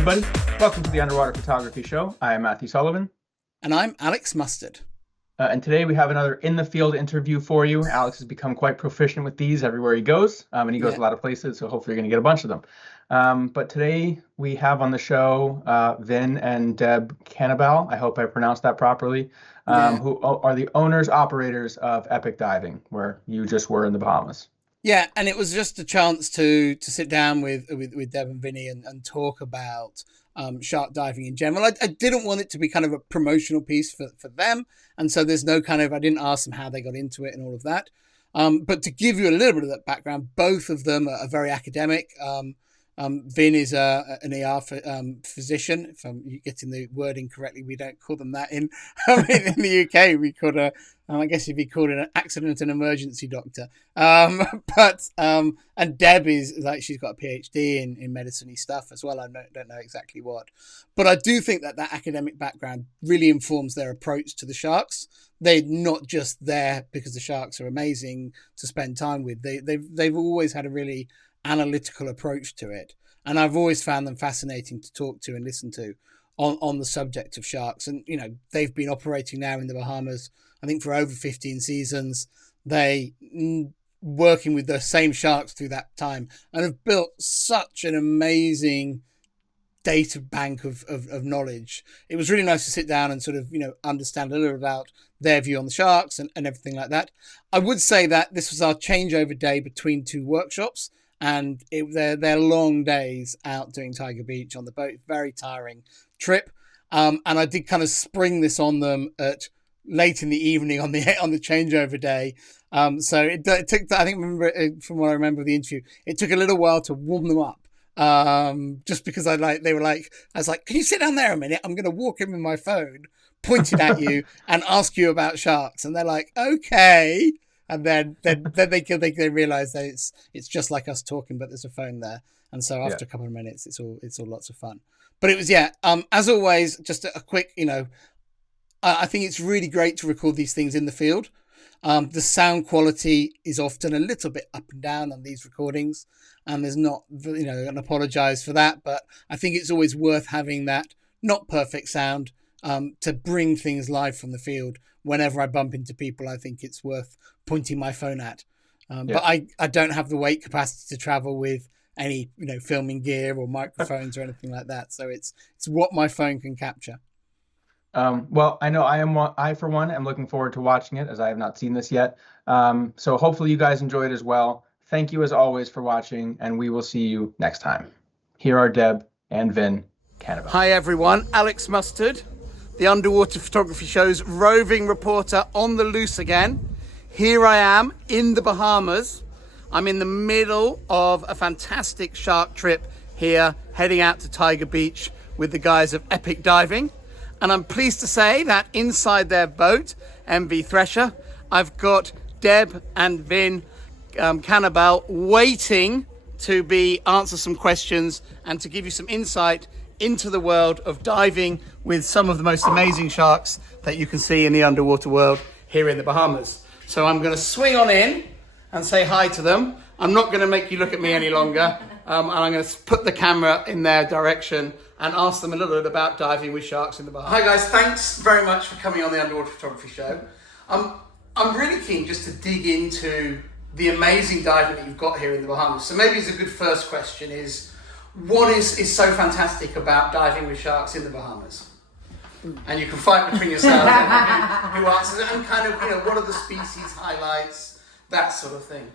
everybody. Welcome to the Underwater Photography Show. I am Matthew Sullivan. And I'm Alex Mustard. And today we have another in-the-field interview for you. Alex has become quite proficient with these everywhere he goes, and he goes a lot of places, so hopefully you're going to get a bunch of them. But today we have on the show Vin and Deb Canabal, I hope I pronounced that properly, who are the owners, operators of Epic Diving, where you just were in the Bahamas. Yeah, and it was just a chance to sit down with Deb and Vinnie and talk about shark diving in general. I didn't want it to be kind of a promotional piece for them, and so there's no kind of, I didn't ask them how they got into it and all of that. But to give you a little bit of that background, both of them are very academic. Vin is an ER physician. If I'm getting the wording correctly, we don't call them that in the UK. We call I guess you'd be called an accident and emergency doctor. And Deb is like, she's got a PhD in medicine-y stuff as well. I don't know exactly what, but I do think that academic background really informs their approach to the sharks. They're not just there because the sharks are amazing to spend time with. They've always had a really analytical approach to it, and I've always found them fascinating to talk to and listen to on the subject of sharks. And they've been operating now in the Bahamas, I think, for over 15 seasons. They working with the same sharks through that time and have built such an amazing data bank of knowledge. It was really nice to sit down and sort of understand a little about their view on the sharks and everything like that. I would say that this was our changeover day between two workshops, and they're long days out doing Tiger Beach on the boat. Very tiring trip, and I did kind of spring this on them at late in the evening on the changeover day. So it took, I think, from what I remember of the interview, it took a little while to warm them up. Just because I was like, can you sit down there a minute? I'm going to walk in with my phone pointed at you and ask you about sharks. And they're like, okay. And then they realize that it's just like us talking, but there's a phone there. And so after a couple of minutes, it's all lots of fun. But it was, as always, just a quick, I think it's really great to record these things in the field. The sound quality is often a little bit up and down on these recordings, and there's not, and apologize for that, but I think it's always worth having that not perfect sound to bring things live from the field. Whenever I bump into people, I think it's worth pointing my phone at. But I don't have the weight capacity to travel with any, filming gear or microphones or anything like that. So it's what my phone can capture. Well, I know I for one am looking forward to watching it, as I have not seen this yet. So hopefully you guys enjoy it as well. Thank you as always for watching, and we will see you next time. Here are Deb and Vin Canabal. Hi everyone, Alex Mustard, the Underwater Photography Show's roving reporter on the loose again. Here I am in the Bahamas. I'm in the middle of a fantastic shark trip here, heading out to Tiger Beach with the guys of Epic Diving. And I'm pleased to say that inside their boat, MV Thresher, I've got Deb and Vin Canabal waiting to answer some questions and to give you some insight into the world of diving with some of the most amazing sharks that you can see in the underwater world here in the Bahamas. So I'm going to swing on in and say hi to them. I'm not going to make you look at me any longer. And I'm going to put the camera in their direction and ask them a little bit about diving with sharks in the Bahamas. Hi guys, thanks very much for coming on the Underwater Photography Show. I'm really keen just to dig into the amazing diving that you've got here in the Bahamas. So maybe as a good first question is, what is so fantastic about diving with sharks in the Bahamas? And you can fight between yourselves who answers it, and kind of, what are the species highlights, that sort of thing.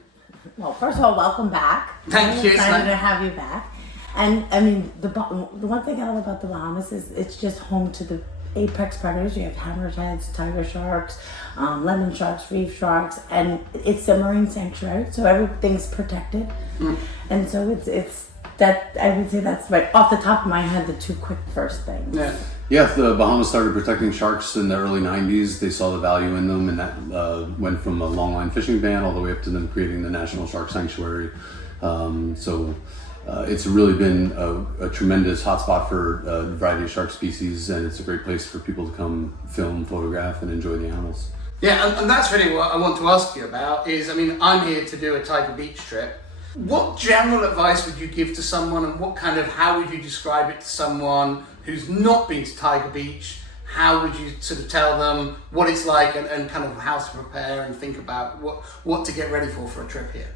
Well, first of all, welcome back. Thank you. Excited to have you back. And I mean, the one thing I love about the Bahamas is it's just home to the apex predators. You have hammerheads, tiger sharks, lemon sharks, reef sharks, and it's a marine sanctuary, so everything's protected. And so it's that, I would say that's right off the top of my head, the two quick first things. Yeah, the Bahamas started protecting sharks in the early 90s. They saw the value in them, and that went from a longline fishing ban all the way up to them creating the National Shark Sanctuary. It's really been a tremendous hotspot for a variety of shark species, and it's a great place for people to come film, photograph, and enjoy the animals. Yeah, and that's really what I want to ask you about is, I'm here to do a Tiger Beach trip, What general advice would you give to someone, and how would you describe it to someone who's not been to Tiger Beach? How would you sort of tell them what it's like and kind of how to prepare and think about what to get ready for a trip here?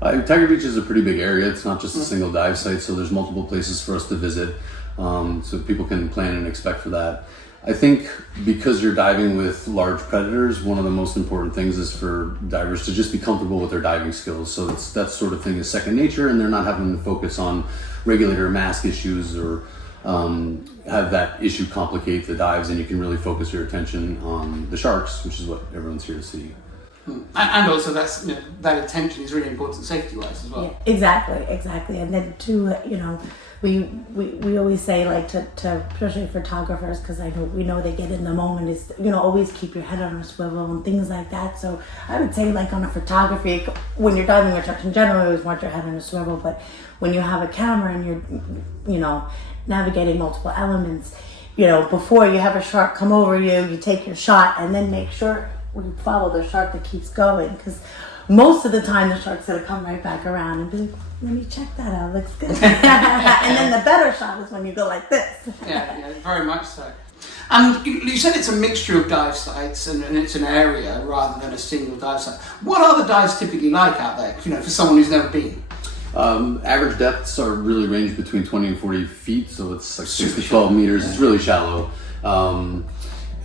Tiger Beach is a pretty big area. It's not just a single dive site, so there's multiple places for us to visit, so people can plan and expect for that. I think because you're diving with large predators, one of the most important things is for divers to just be comfortable with their diving skills. So that sort of thing is second nature, and they're not having to focus on regulator mask issues or have that issue complicate the dives, and you can really focus your attention on the sharks, which is what everyone's here to see. And also that attention is really important safety-wise as well. Yeah, exactly. And then too, we always say, like, to especially photographers, because we know they get in the moment, is always keep your head on a swivel and things like that. So I would say, like, on a photography, when you're diving with sharks in general, you always want your head on a swivel. But when you have a camera and you're navigating multiple elements, before you have a shark come over you take your shot, and then make sure we follow the shark that keeps going, because most of the time the shark's going to come right back around and be like, let me check that out, looks good. And then the better shot is when you go like this. Yeah, very much so. And you said it's a mixture of dive sites and it's an area rather than a single dive site. What are the dives typically like out there, for someone who's never been? Average depths are really range between 20 and 40 feet, so it's like 6 to 12 meters. It's really shallow.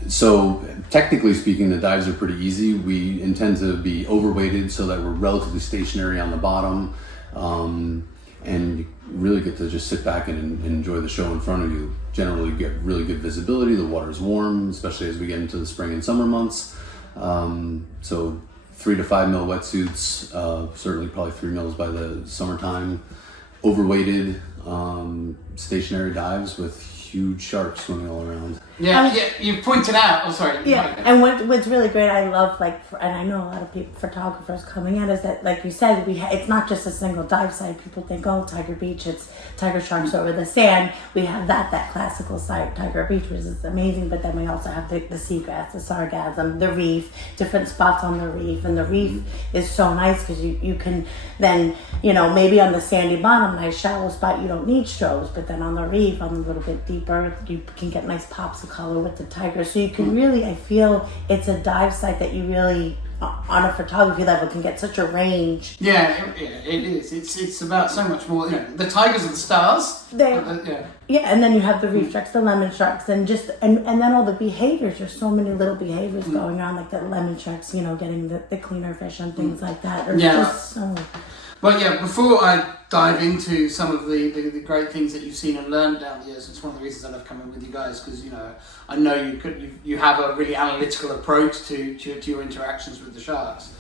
So technically speaking, the dives are pretty easy. We intend to be overweighted so that we're relatively stationary on the bottom, and you really get to just sit back and enjoy the show in front of you. Generally get really good visibility. The water's warm, especially as we get into the spring and summer months. So 3 to 5 mil wetsuits, certainly probably 3 mils by the summertime. Overweighted, stationary dives with huge sharks swimming all around. Yeah, you pointed out. Oh, sorry. Yeah, and what's really great, I love, and I know a lot of photographers coming in, is that, like you said, it's not just a single dive site. People think, oh, Tiger Beach, it's tiger sharks over the sand. We have that classical site, Tiger Beach, which is amazing, but then we also have the seagrass, the sargassum, the reef, different spots on the reef, and the reef is so nice because you can then, maybe on the sandy bottom, nice shallow spot, you don't need strobes, but then on the reef, on a little bit deeper, you can get nice pops of color with the tiger. So you can really, I feel it's a dive site that you really, on a photography level, can get such a range. Yeah, it is. It's about so much more. The tigers are the stars. Yeah, and then you have the reef sharks, the lemon sharks, and then all the behaviors. There's so many little behaviors going on, like the lemon sharks, getting the cleaner fish and things like that. It's just so. But before I dive into some of the great things that you've seen and learned down the years, it's one of the reasons I love coming with you guys, because I know you have a really analytical approach to your interactions with the sharks.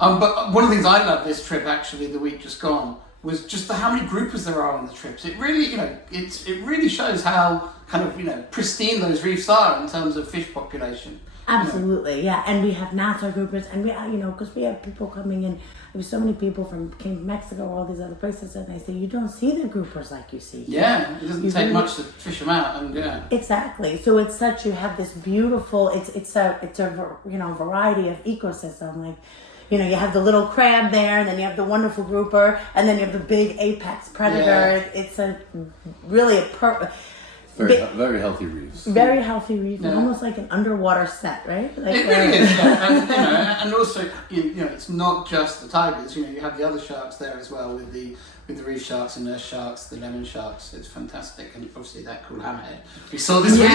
But one of the things I love this trip, actually, the week just gone, was just how many groupers there are on the trips. It really, it really shows how kind of pristine those reefs are in terms of fish population. Absolutely, yeah, and we have NASA groupers, and we, because we have people coming in. There's so many people came from Mexico or all these other places, and they say you don't see the groupers like you see here. Yeah, it doesn't take much to fish them out, and exactly. So it's you have this beautiful. It's a variety of ecosystem. Like, you have the little crab there, and then you have the wonderful grouper, and then you have the big apex predator. Yeah. It's really very healthy reefs. Very healthy reef, almost like an underwater set, right? Like, it really is, yeah. And also, it's not just the tigers. You have the other sharks there as well, with the reef sharks and nurse sharks, the lemon sharks. It's fantastic, and obviously that cool hammerhead we saw this week.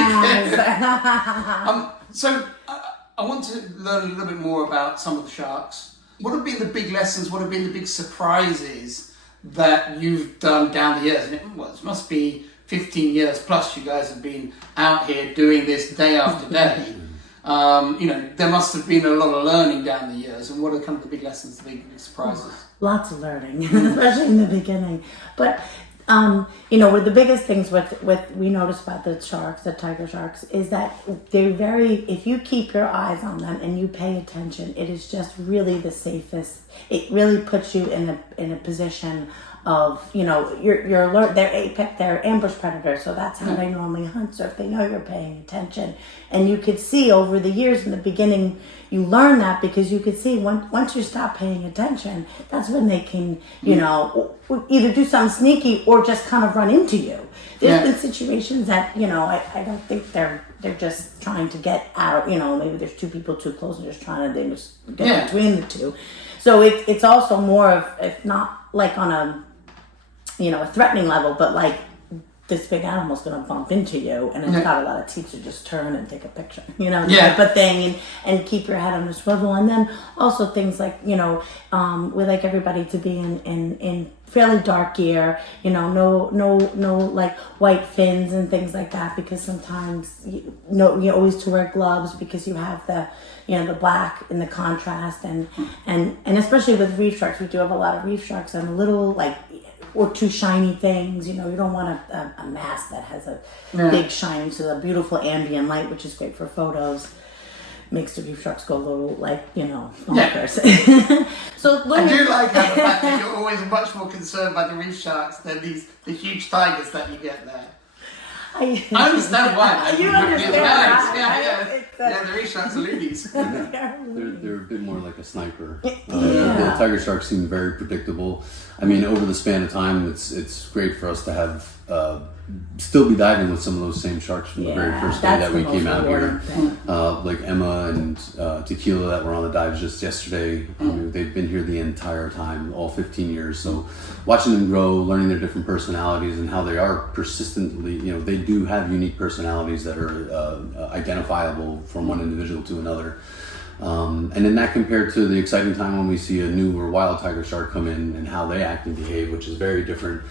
So I want to learn a little bit more about some of the sharks. What have been the big lessons? What have been the big surprises that you've done down the years? And it must be 15 years plus you guys have been out here doing this day after day. There must have been a lot of learning down the years. And what are kind of the big lessons, the big surprises? Lots of learning, especially in the beginning. But, one of the biggest things we notice about the sharks, the tiger sharks, is that if you keep your eyes on them and you pay attention, it is just really the safest. It really puts you in a position you're alert. They're ambush predators, so that's how they normally hunt. So if they know you're paying attention, and you could see over the years in the beginning, you learn that because you could see once you stop paying attention, that's when they can, either do something sneaky or just kind of run into you. There's been situations that, I don't think they're just trying to get out, maybe there's two people too close and they just get between the two. So it's also more of, if not like on a threatening level, but like this big animal's going to bump into you and it's got a lot of teeth to just turn and take a picture, type of thing, and keep your head on a swivel. And then also things like, we like everybody to be in fairly dark gear, no like white fins and things like that, because sometimes you always to wear gloves because you have the black in the contrast, and especially with reef sharks, we do have a lot of reef sharks and a little like, or too shiny things, you don't want a mask that has a big shine, so the beautiful ambient light, which is great for photos, makes the reef sharks go a little bonkers. So I do like how the fact that you're always much more concerned by the reef sharks than the huge tigers that you get there. I understand why. You understand, the reef sharks are loonies. They're a bit more like a sniper. The tiger sharks seem very predictable. I mean, over the span of time, it's great for us to have still be diving with some of those same sharks from the very first day that we came out here. Like Emma and Tequila that were on the dives just yesterday. They've been here the entire time, all 15 years. So watching them grow, learning their different personalities and how they are persistently, they do have unique personalities that are identifiable from one individual to another. And then that compared to the exciting time when we see a new or wild tiger shark come in and how they act and behave, which is very different.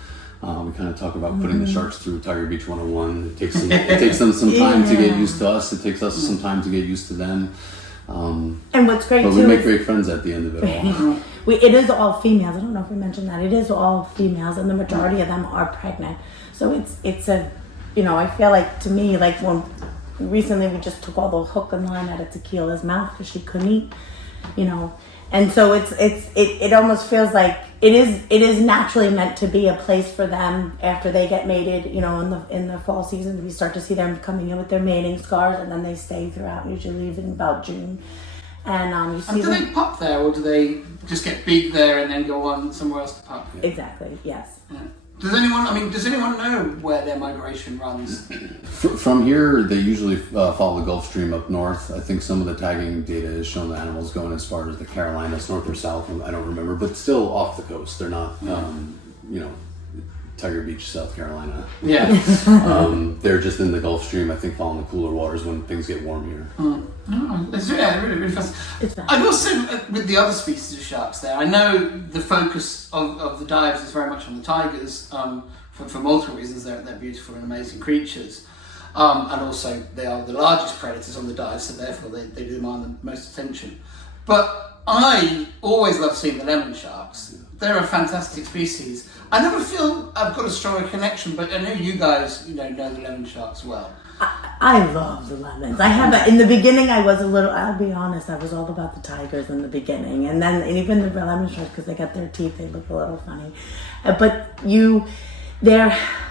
We kind of talk about putting the sharks through Tiger Beach 101. It takes them some time to get used to us. It takes us some time to get used to them. And what's great but too, we make great friends at the end of it all. It is all females. I don't know if we mentioned that. It is all females, and the majority of them are pregnant. So it's a, I feel like, to me, like when recently we just took all the hook and line out of Tequila's mouth because she couldn't eat, and so it almost feels like it is naturally meant to be a place for them after they get mated. In the fall season, we start to see them coming in with their mating scars, and then they stay throughout, usually leaving about June. And you see do they pup there, or do they just get big there and then go on somewhere else to pup? Exactly. Yes. Yeah. Does anyone know where their migration runs? From here, they usually follow the Gulf Stream up north. I think some of the tagging data has shown the animals going as far as the Carolinas, north or south. I don't remember, but still off the coast. They're not, Tiger Beach, South Carolina. Yeah. They're just in the Gulf Stream, I think, following the cooler waters when things get warm here. It's really, really fascinating. And also with the other species of sharks there, I know the focus of the dives is very much on the tigers, for multiple reasons. They're beautiful and amazing creatures. And also they are the largest predators on the dive, so therefore they do demand the most attention. But I always love seeing the lemon sharks. They're a fantastic species. I never feel I've got a stronger connection, but I know you guys, know the lemon sharks well. I love the lemons. In the beginning, I was I'll be honest, I was all about the tigers in the beginning. And then even the lemon sharks, because they got their teeth, they look a little funny. But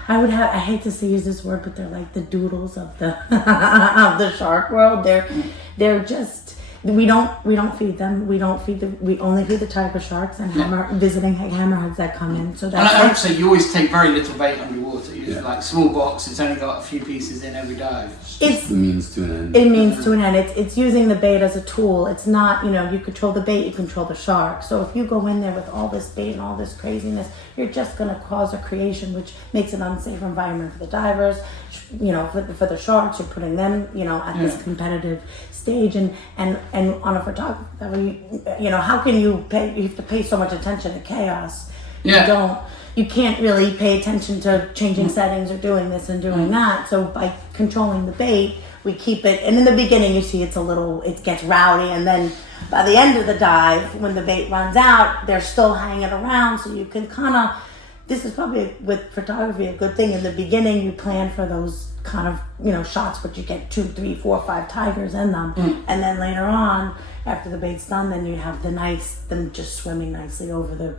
I hate to use this word, but they're like the doodles of the of the shark world. They're just, we don't feed them. We only feed the tiger sharks and visiting hammerheads that come in. So that's, and I would say you always take very little bait underwater. You use like small box. It's only got a few pieces in every dive. It's the means to an end. It means to an end. It's using the bait as a tool. It's not, you control the bait, you control the shark. So if you go in there with all this bait and all this craziness, you're just going to cause a creation which makes an unsafe environment for the divers. For the sharks, you're putting them, at this competitive stage. And on a photography level, how can you pay? You have to pay so much attention to chaos. Yeah. You can't really pay attention to changing settings or doing this and doing that. So by controlling the bait, we keep it. And in the beginning, you see it gets rowdy. And then by the end of the dive, when the bait runs out, they're still hanging around. So you can this is probably with photography a good thing. In the beginning, you plan for those kind of, shots, but you get 2, 3, 4, 5 tigers in them. And then later on, after the bait's done, then you have them just swimming nicely over the,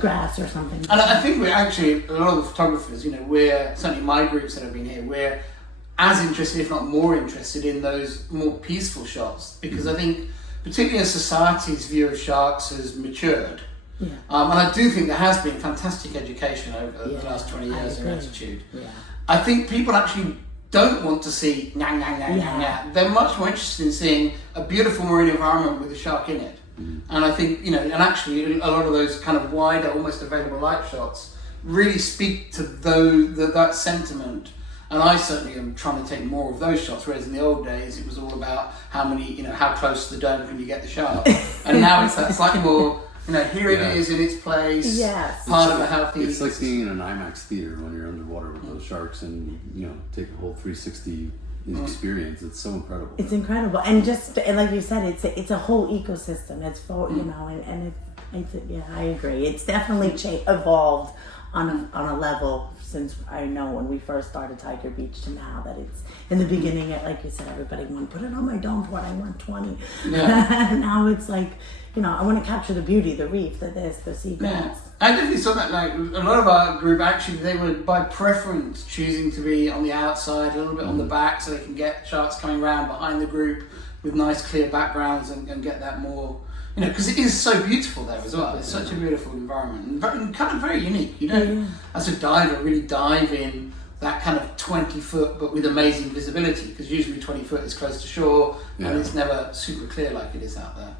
grass or something. And I think we're actually, a lot of the photographers, we're, certainly my groups that have been here, we're as interested, if not more interested, in those more peaceful shots. Because I think, particularly as society's view of sharks has matured, and I do think there has been fantastic education over the last 20 years in attitude. Yeah. I think people actually don't want to see nyang, nyang, nyang, nyang, nyang. They're much more interested in seeing a beautiful marine environment with a shark in it. And I think, and actually a lot of those kind of wider, almost available light shots really speak to that sentiment. And I certainly am trying to take more of those shots, whereas in the old days it was all about how close to the dome can you get the shark. And now it's that slightly more, here it is in its place, part of a healthy... It's like being in an IMAX theater when you're underwater with those sharks and, take a whole 360 experience. It's so incredible. It's incredible. And like you said, it's a whole ecosystem. It's for, I agree. It's definitely evolved on a level since I know when we first started Tiger Beach to now, that it's in the beginning, like you said, everybody wanted to put it on my dome board, I want 20. Yeah. Now it's like, I want to capture the beauty, the reef, the seagrass. Yeah. I definitely saw that, like, a lot of our group actually, they were by preference choosing to be on the outside, a little bit on the back, so they can get sharks coming around behind the group with nice clear backgrounds and get that more, because it is so beautiful there as well. It's such a beautiful environment and kind of very unique. As a diver, really dive in that kind of 20 foot, but with amazing visibility, because usually 20 foot is close to shore and it's never super clear like it is out there.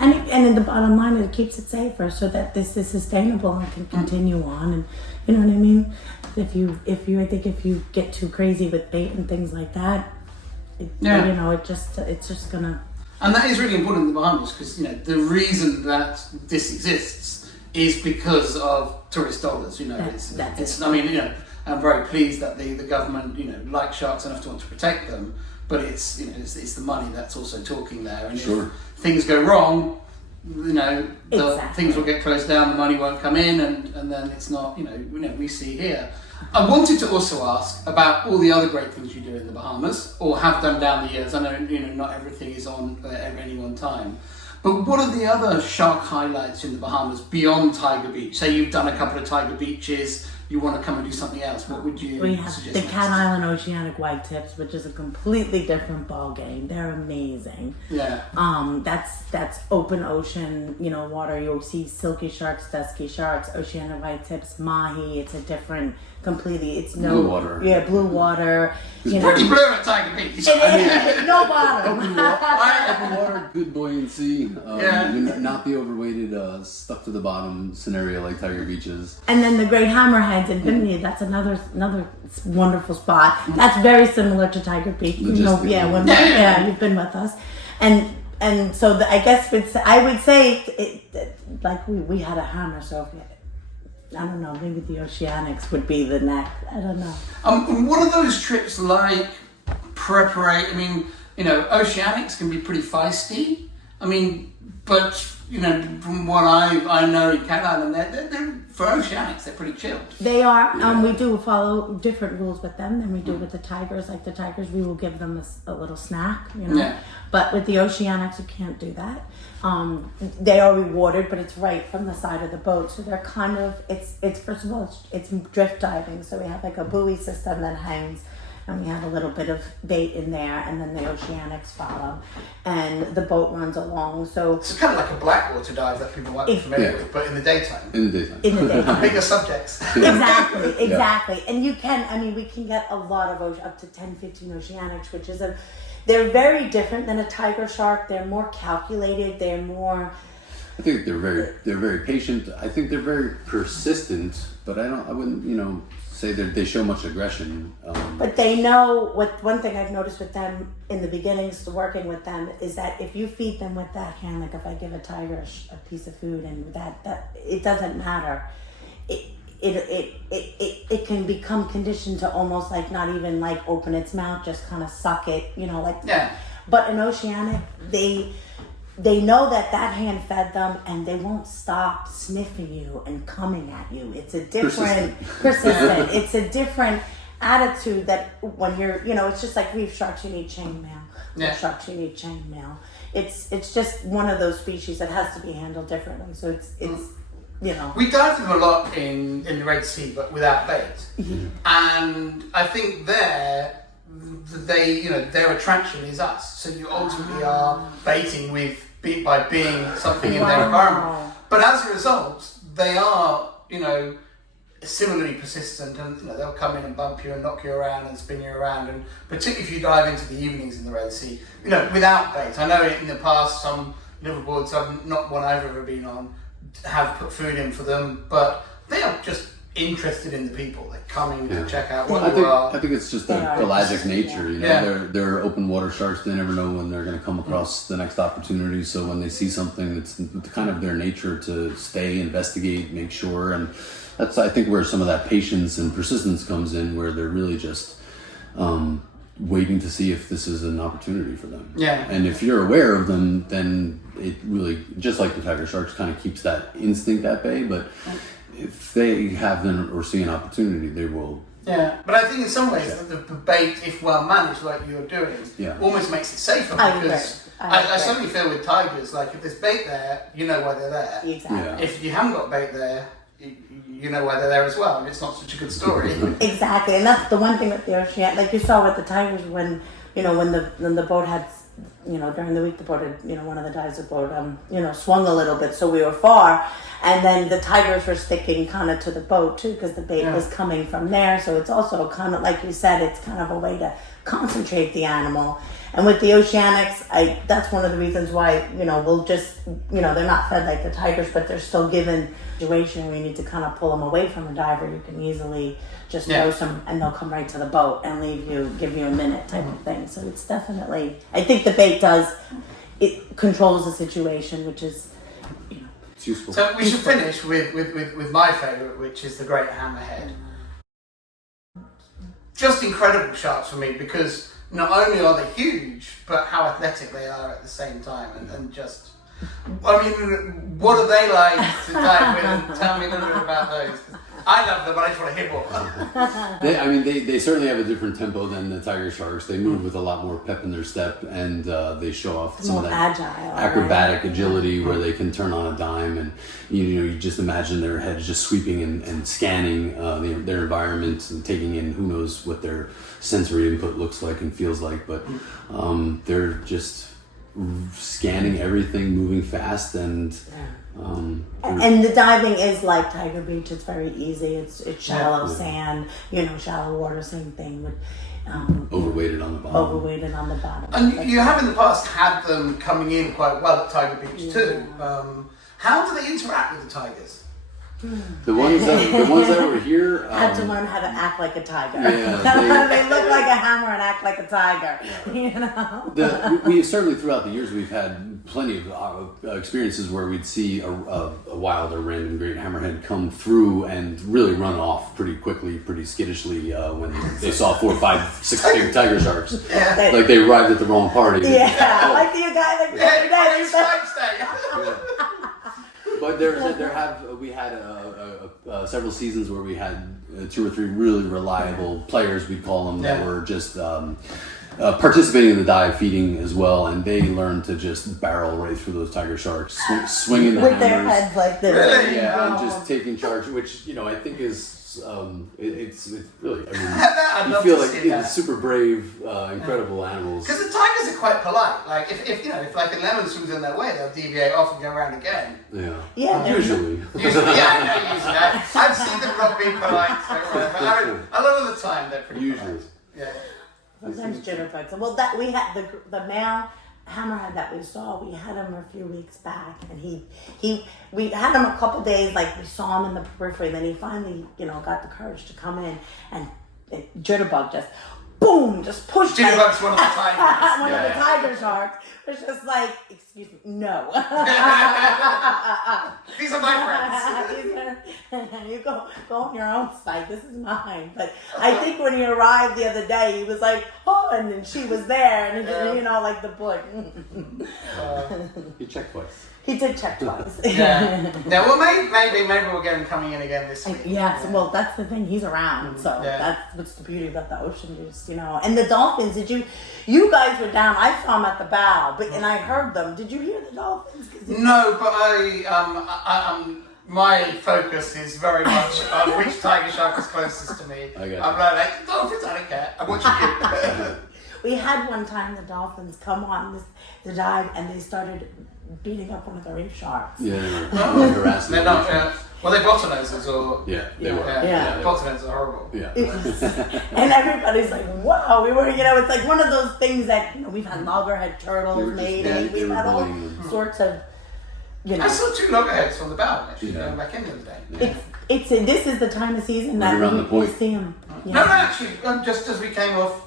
And in the bottom line, it keeps it safer so that this is sustainable and can continue on. And you know what I mean? I think if you get too crazy with bait and things like that, it's just gonna. And that is really important in the Bahamas, because the reason that this exists is because of tourist dollars. I mean, I'm very pleased that the government like sharks enough to want to protect them, but it's the money that's also talking there. And if things go wrong, things will get closed down, the money won't come in, and then it's not we see here. I wanted to also ask about all the other great things you do in the Bahamas, or have done down the years. I know not everything is on at any one time, but what are the other shark highlights in the Bahamas beyond Tiger Beach? Say you've done a couple of Tiger Beaches, you want to come and do something else, what would you suggest? The Cat Island oceanic whitetips, which is a completely different ball game. They're amazing. Yeah. That's open ocean, water. You'll see silky sharks, dusky sharks, oceanic whitetips, mahi. It's a different, completely. It's no blue water. Yeah, blue water. It's pretty blue at Tiger Beach. No bottom. Open water, good buoyancy. Not the overweighted, stuck to the bottom scenario like Tiger Beach is. And then the great hammerheads in Bimini. That's another wonderful spot. That's very similar to Tiger Beach. You've been with us, and so I guess I would say like we had a hammer, so I don't know, maybe the oceanics would be the next. I don't know. What are those trips like? I mean, oceanics can be pretty feisty. I mean, but from what I know in Cat Island, they're for oceanics, they're pretty chilled. They are. We do follow different rules with them than we do with the tigers. Like the tigers, we will give them a little snack, But with the oceanics, you can't do that. They are rewarded, but it's right from the side of the boat. So they're kind of, it's first of all, it's drift diving. So we have like a buoy system that hangs, and we have a little bit of bait in there, and then the oceanics follow, and the boat runs along. So it's kind of like a blackwater dive that people might be familiar with, but in the daytime. In the daytime. Bigger subjects. Exactly. And we can get a lot of up to 10, 15 oceanics, which is they're very different than a tiger shark. They're more calculated. They're more. I think they're very patient. I think they're very persistent, but I wouldn't, say that they show much aggression. But they know one thing I've noticed with them in the beginnings working with them is that if you feed them with that hand, like if I give a tiger a piece of food and that it doesn't matter. It can become conditioned to almost like not even like open its mouth, just kind of suck it, But in oceanic, they know that hand fed them, and they won't stop sniffing you and coming at you. It's a different persistent. It's a different attitude that when you're, it's just like reef sharks, you need chainmail. Yeah. Reef sharks, you need chainmail. It's just one of those species that has to be handled differently. So it's We dive them a lot in the Red Sea, but without bait. And I think their attraction is us. So you ultimately are baiting by being something in their environment. But as a result, they are, similarly persistent, and they'll come in and bump you and knock you around and spin you around, and particularly if you dive into the evenings in the Red Sea, without bait. I know in the past some liveaboards, not one I've ever been on, have put food in for them, but they are just interested in the people. They're coming to check out what you are. I think it's just their pelagic nature. They're open water sharks. They never know when they're going to come across the next opportunity. So when they see something, it's kind of their nature to stay, investigate, make sure. And that's, I think, where some of that patience and persistence comes in, where they're really just waiting to see if this is an opportunity for them. Yeah. And if you're aware of them, then it really, just like the tiger sharks, kind of keeps that instinct at bay. But if they have them or see an opportunity, they will. Yeah, but I think in some ways the bait, if well managed, like you're doing, almost makes it safer, because I certainly feel with tigers, like if there's bait there, you know why they're there. Exactly. Yeah. If you haven't got bait there, you know why they're there as well, and it's not such a good story. Exactly, and that's the one thing with the ocean, like you saw with the tigers when the boat had, during the week the boat had, one of the dives of the boat, swung a little bit, so we were far, and then the tigers were sticking kind of to the boat too, because the bait was coming from there. So it's also kind of, like you said, it's kind of a way to concentrate the animal. And with the oceanics, that's one of the reasons why, we'll just, they're not fed like the tigers, but they're still given a situation where you need to kind of pull them away from a diver. You can easily just throw some, and they'll come right to the boat and give you a minute type of thing. So it's definitely, I think the bait it controls the situation, which is, It's useful. So we should finish with my favourite, which is the great hammerhead. Just incredible sharks for me, because not only are they huge, but how athletic they are at the same time, and just, what are they like to dive with? And tell me a little bit about those. I love them, but I just want to hit one. They certainly have a different tempo than the tiger sharks. They move with a lot more pep in their step, and they show off some of that acrobatic agility where they can turn on a dime, and you just imagine their heads just sweeping and scanning their environment and taking in who knows what their sensory input looks like and feels like, but they're just scanning everything, moving fast, and the diving is like Tiger Beach. It's very easy. It's shallow sand, shallow water. Same thing with overweighted on the bottom. And you have in the past had them coming in quite well at Tiger Beach too. How do they interact with the tigers? The ones that were here had to learn how to act like a tiger. Yeah, they look like a hammer and act like a tiger. We certainly, throughout the years, we've had plenty of experiences where we'd see a wild or random great hammerhead come through and really run off pretty quickly, pretty skittishly when they saw 4, 5, 6 big tiger sharks. Like they arrived at the wrong party. Yeah, like the guy like But we had several seasons where we had 2 or 3 really reliable players, we'd call them, that were just participating in the dive, feeding as well, and they learned to just barrel right through those tiger sharks, swinging the with hammers, their heads like this. Really? and just taking charge, which I think is it's really. You feel like it's super brave, incredible animals. Because the tigers are quite polite. Like if like a lemon swims in their way, they'll deviate off and go around again. Yeah. Usually. Usually. I've seen them not being polite. A lot of the time they're pretty polite. Yeah. Sometimes jitterbugs. Well, we had the male hammerhead that we saw. We had him a few weeks back, and we had him a couple days. Like we saw him in the periphery. Then he finally, got the courage to come in, and jitterbug just boom, just pushed. Jitterbug's one of the tigers. One of the tiger sharks. It's just like, excuse me, no. These are my friends. You go on your own site. This is mine. But I think when he arrived the other day, he was like, oh, and then she was there, and he, like the book. He checked twice. He did check twice. Yeah. Well, maybe we'll get him coming in again this week. Yeah, so, well, that's the thing. He's around, so that's what's the beauty about the ocean, just, you know. And the dolphins. You guys were down. I saw them at the bow, and I heard them. Did you hear the dolphins? No, but my focus is very much on which tiger shark is closest to me. I'm like dolphins. I don't care. I'm watching you. We had one time the dolphins come on the dive, and they started beating up one of the reef sharks. Yeah, harassing. They're not. Well, they're bottlenoses or. Yeah, they were. Yeah. Bottlenoses are horrible. Yeah. And everybody's like, wow, we were, it's like one of those things that, we've had loggerhead turtles made, and we've had all sorts of, I saw 2 loggerheads from the bow, actually, back in the other day. This is the time of season that we see them. Yeah. No, actually, just as we came off,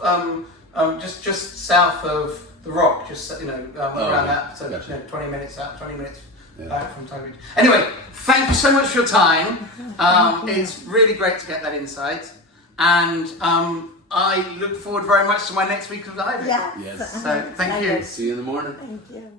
just south of the Rock, around that, so 20 minutes out, 20 minutes back from Tongue Beach. Anyway, thank you so much for your time. It's really great to get that insight, and I look forward very much to my next week of diving. Yeah. Yes. So thank you. See you in the morning. Thank you.